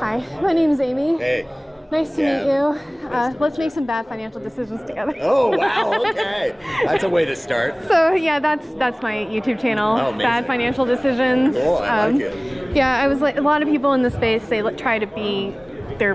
Hi, my name is Amy. Hey. Nice to meet you. Let's make some bad financial decisions together. Oh, wow, okay. That's a way to start. So yeah, that's my YouTube channel, Bad Financial Decisions. Cool, I like it. Yeah, I was like, a lot of people in the space, they try to be their,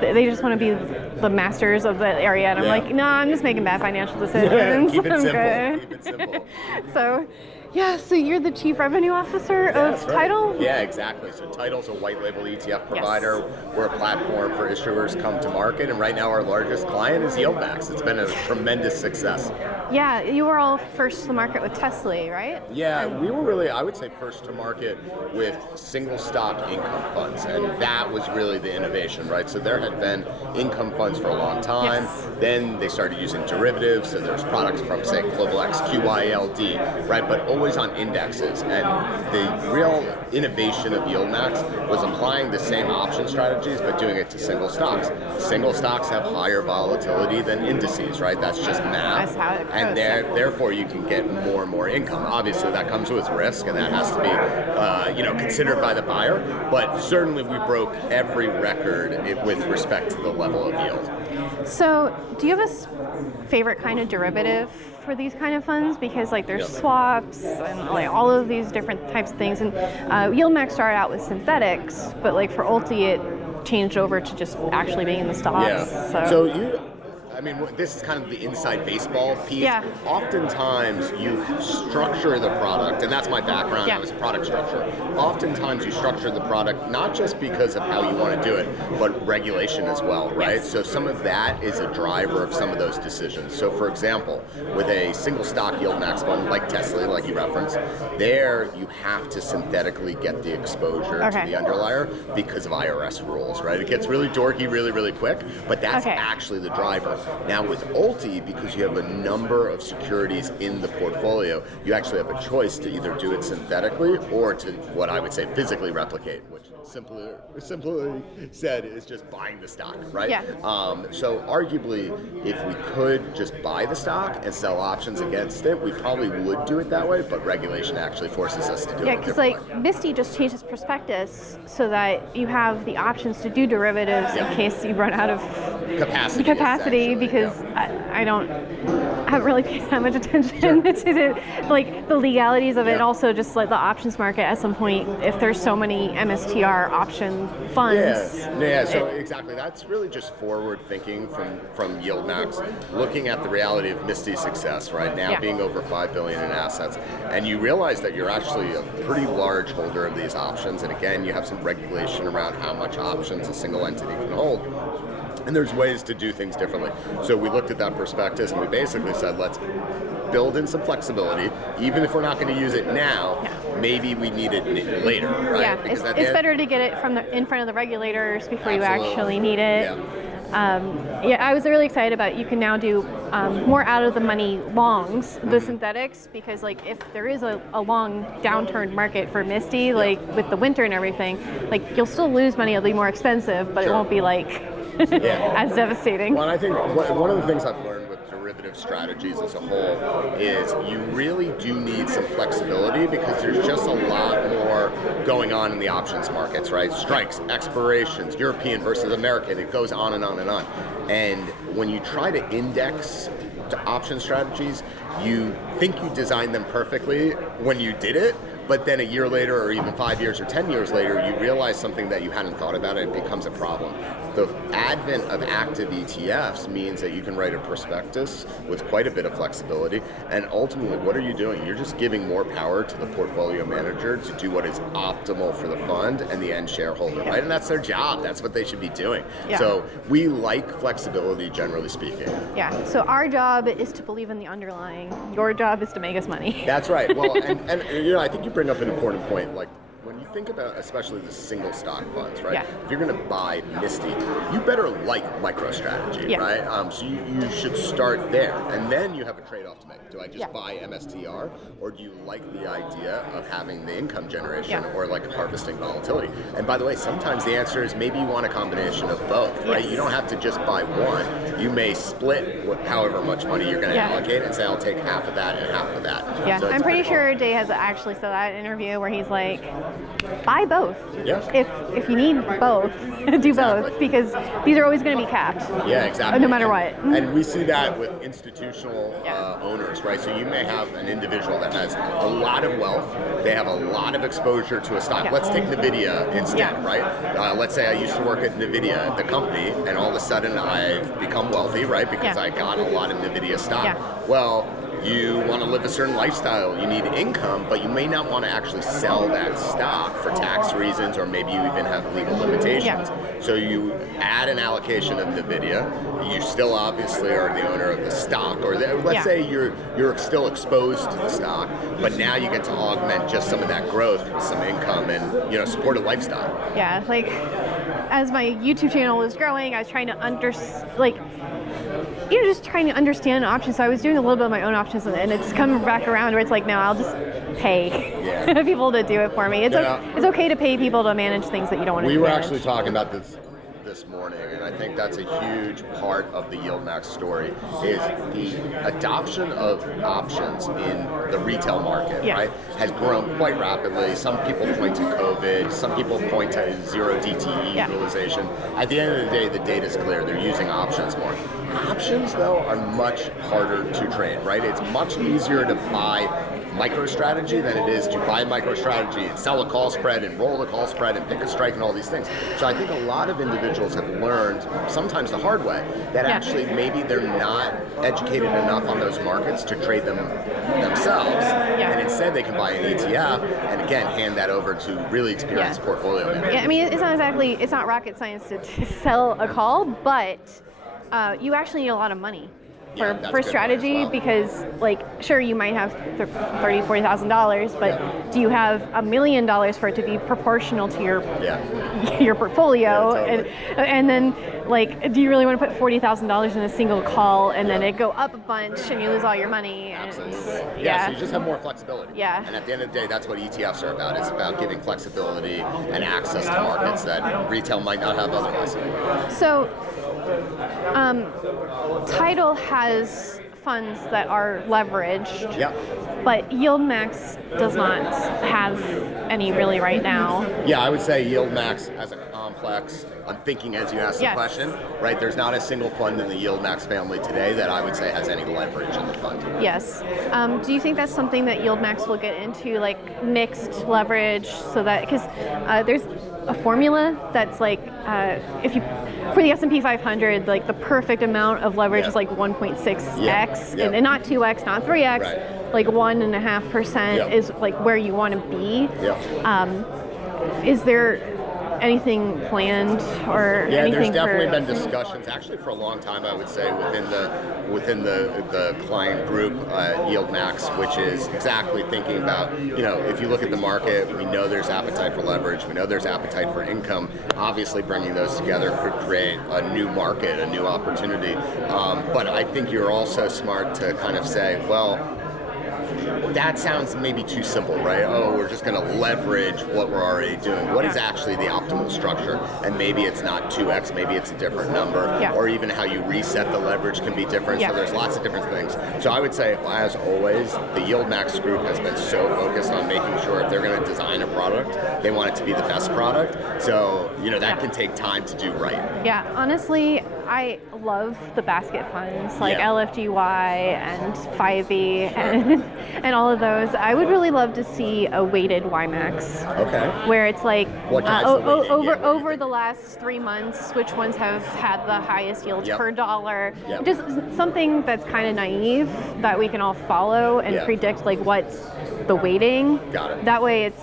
they just want to be the masters of the area, and I'm like, no, I'm just making bad financial decisions. Keep it I'm simple. good. Keep it simple. So, yeah, so you're the Chief Revenue Officer of Tidal? Right. Yeah, exactly. So Tidal's a white label ETF provider. Yes. We're a platform for issuers come to market, and right now our largest client is YieldMax. It's been a tremendous success. Yeah, you were all first to market with Tesla, right? Yeah, we were really, I would say, first to market with single stock income funds, and that was really the innovation, right? So there had been income funds for a long time. Yes. Then they started using derivatives, so there's products from, say, Global X, QYLD, right? But always on indexes, and the real innovation of YieldMax was applying the same option strategies but doing it to single stocks. Single stocks have higher volatility than indices, right? That's just math. That's how it goes. And therefore you can get more and more income. Obviously that comes with risk, and that has to be considered by the buyer, but certainly we broke every record with respect to the level of yield. So do you have a favorite kind of derivative for these kind of funds? Because like there's swaps and like all of these different types of things, and YieldMax started out with synthetics, but like for Ulti it changed over to just actually being in the stocks. Yeah. So this is kind of the inside baseball piece. Yeah. Oftentimes you structure the product, and that's my background, I was product structure. Oftentimes you structure the product not just because of how you want to do it, but regulation as well, right? Yes. So some of that is a driver of some of those decisions. So for example, with a single stock YieldMax fund like Tesla, like you referenced, there you have to synthetically get the exposure to the underlier because of IRS rules, right? It gets really dorky really, really quick, but that's actually the driver. Now with Ulti, because you have a number of securities in the portfolio, you actually have a choice to either do it synthetically or to what I would say physically replicate, which simply said is just buying the stock, right? Yeah. So arguably, if we could just buy the stock and sell options against it, we probably would do it that way, but regulation actually forces us to do it. Yeah, because like Misty just changed its prospectus so that you have the options to do derivatives in case you run out of capacity because I haven't really paid that much attention to the legalities of it. Also, just like the options market at some point, if there's so many MSTR option funds. So exactly, that's really just forward thinking from YieldMax, looking at the reality of Misty's success right now, being over $5 billion in assets, and you realize that you're actually a pretty large holder of these options, and again, you have some regulation around how much options a single entity can hold. And there's ways to do things differently. So we looked at that prospectus and we basically said, let's build in some flexibility. Even if we're not going to use it now, maybe we need it later, right? Yeah, it's better to get it in front of the regulators before you actually need it. I was really excited about you can now do more out of the money longs, the synthetics, because like if there is a long downturn market for Misty, like with the winter and everything, like you'll still lose money, it'll be more expensive, but it won't be like as devastating. Well, and I think one of the things I've learned with derivative strategies as a whole is you really do need some flexibility because there's just a lot more going on in the options markets, right? Strikes, expirations, European versus American, it goes on and on and on. And when you try to index to option strategies, you think you designed them perfectly when you did it, but then a year later or even 5 years or 10 years later, you realize something that you hadn't thought about and it becomes a problem. The advent of active ETFs means that you can write a prospectus with quite a bit of flexibility, and ultimately, what are you doing? You're just giving more power to the portfolio manager to do what is optimal for the fund and the end shareholder, right? And that's their job. That's what they should be doing. So we like flexibility, generally speaking. Yeah, so our job is to believe in the underlying. Your job is to make us money. That's right. Well, and I think you bring up an important point. Like, when you think about especially the single stock funds, right? Yeah. If you're going to buy Misty, you better like MicroStrategy, Yeah. right? So you should start there, and then you have a trade-off to make. Do I just buy MSTR, or do you like the idea of having the income generation or like harvesting volatility? And by the way, sometimes the answer is maybe you want a combination of both, right? Yes. You don't have to just buy one. You may split however much money you're going to allocate and say, I'll take half of that and half of that. Yeah, So I'm pretty sure Jay has actually said that in an interview where he's like, buy both. Yeah. If you need both, do both, because these are always going to be capped. Yeah, exactly. No matter what. And we see that with institutional owners, right? So you may have an individual that has a lot of wealth, they have a lot of exposure to a stock. Let's take NVIDIA instead, right? Let's say I used to work at NVIDIA, the company, and all of a sudden I've become wealthy, right? Because I got a lot of NVIDIA stock. Well, you want to live a certain lifestyle, you need income, but you may not want to actually sell that stock for tax reasons, or maybe you even have legal limitations. So you add an allocation of NVIDIA, you still obviously are the owner of the stock, or let's say you're still exposed to the stock, but now you get to augment just some of that growth with some income and support a lifestyle. Yeah, like as my YouTube channel was growing, I was trying to just trying to understand options. So I was doing a little bit of my own options, and it's coming back around where it's like, no, I'll just pay people to do it for me. It's it's okay to pay people to manage things that you don't want to manage. We were actually talking about this morning, and I think that's a huge part of the YieldMax story, is the adoption of options in the retail market, right, has grown quite rapidly. Some people point to COVID, some people point to zero DTE utilization. At the end of the day, the data's clear. They're using options more. Options, though, are much harder to trade, right? It's much easier to buy MicroStrategy than it is to buy MicroStrategy and sell a call spread and roll the call spread and pick a strike and all these things. So I think a lot of individuals have learned, sometimes the hard way, that actually maybe they're not educated enough on those markets to trade them themselves. And instead they can buy an ETF and again hand that over to really experienced portfolio managers. Yeah, I mean, it's not rocket science to sell a call, but you actually need a lot of money for strategy, because sure, you might have $30,000-$40,000, but do you have $1 million for it to be proportional to your portfolio? And then do you really want to put $40,000 in a single call and then it go up a bunch and you lose all your money? Absolutely. So you just have more flexibility. And at the end of the day, that's what ETFs are about. It's about giving flexibility and access to markets that retail might not have otherwise. So Tidal has funds that are leveraged, but YieldMax does not have any really right now. Yeah, I would say YieldMax as a complex, I'm thinking as you ask the question, right? There's not a single fund in the YieldMax family today that I would say has any leverage in the fund. Yes. Do you think that's something that YieldMax will get into, mixed leverage, so that, because there's a formula that's if you, for the S&P 500, the perfect amount of leverage is 1.6x, and not 2x, not 3x, 1.5% is where you want to be. Is there anything planned or anything? There's definitely been discussions, actually for a long time, I would say, within the client group, YieldMax, which is exactly thinking about, if you look at the market, we know there's appetite for leverage, we know there's appetite for income. Obviously bringing those together could create a new market, a new opportunity. But I think you're also smart to kind of say, well, that sounds maybe too simple, right? Oh, we're just going to leverage what we're already doing. What is actually the optimal structure? And maybe it's not 2x, maybe it's a different number, or even how you reset the leverage can be different. So there's lots of different things. So I would say, as always, the YieldMax group has been so focused on making sure if they're going to design a product, they want it to be the best product. So, that can take time to do right. Yeah, honestly, I love the basket funds like LFGY and 5e and all of those. I would really love to see a weighted YMAX. Okay. Where it's over the last 3 months, which ones have had the highest yields per dollar. Just something that's kind of naive that we can all follow and predict what's the weighting. Got it. That way it's,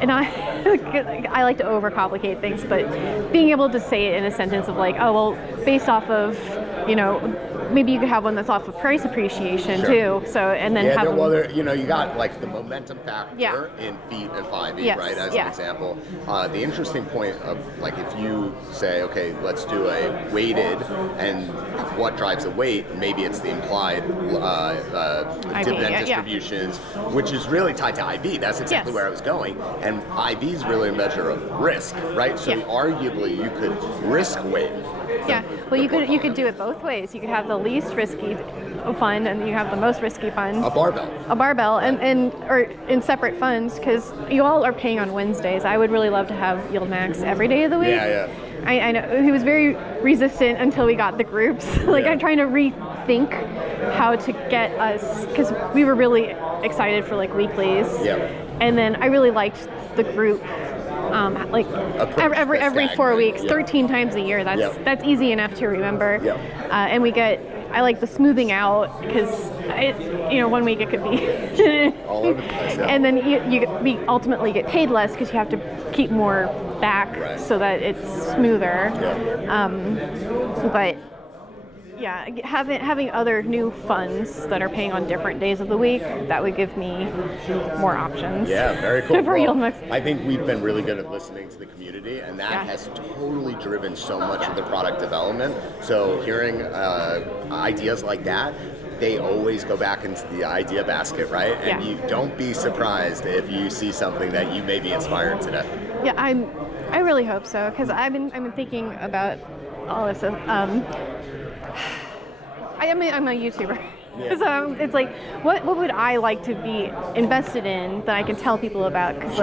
and I like to overcomplicate things, but being able to say it in a sentence of oh, well, based off of, maybe you could have one that's off of price appreciation too. So and then have you got like the momentum factor in feet and 5e, right? As an example. The interesting point of like if you say, okay, let's do a weighted, and what drives the weight? Maybe it's the implied dividend distributions, which is really tied to IV. That's exactly where I was going. And IV is really a measure of risk, right? So arguably you could risk weight. Well, you could do it both ways. You could have the least risky fund, and you have the most risky fund. A barbell, or in separate funds, because you all are paying on Wednesdays. I would really love to have YieldMax every day of the week. I know he was very resistant until we got the groups. I'm trying to rethink how to get us, because we were really excited for like weeklies. And then I really liked the group. Every 4 weeks, 13 times a year. That's easy enough to remember. And I like the smoothing out, because 1 week it could be all over the place. And then we ultimately get paid less because you have to keep more back so that it's smoother. But having other new funds that are paying on different days of the week, that would give me more options. Yeah, very cool. For YieldMax. I think we've been really good at listening to the community, and that has totally driven so much of the product development. So hearing ideas like that, they always go back into the idea basket, right? And you don't be surprised if you see something that you may be inspired today. Yeah, I really hope so, because I've been thinking about all this. I'm a YouTuber. So it's like, what would I like to be invested in that I can tell people about? Because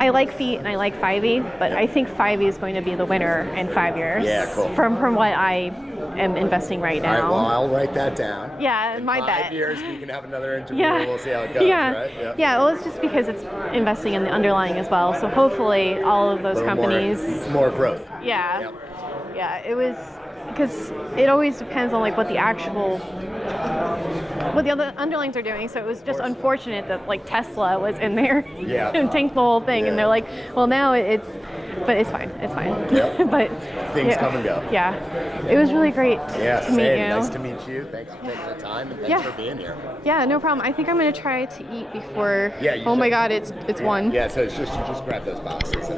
I like feet and I like 5e, but I think 5e is going to be the winner in 5 years. From what I am investing right now. All right, well, I'll write that down. In my bet. 5 years, we can have another interview and we'll see how it goes, right? Well, it's just because it's investing in the underlying as well. So hopefully all of those companies. More growth. It was. Because it always depends on like what the other underlings are doing. So it was just unfortunate that like Tesla was in there and tanked the whole thing. And they're like, well, now but it's fine. It's fine. But things come and go. It was really great to meet you. Nice to meet you. Thanks for taking the time, and thanks for being here. No problem. I think I'm gonna try to eat before. Oh my God, it's 1. So it's just you just grab those boxes.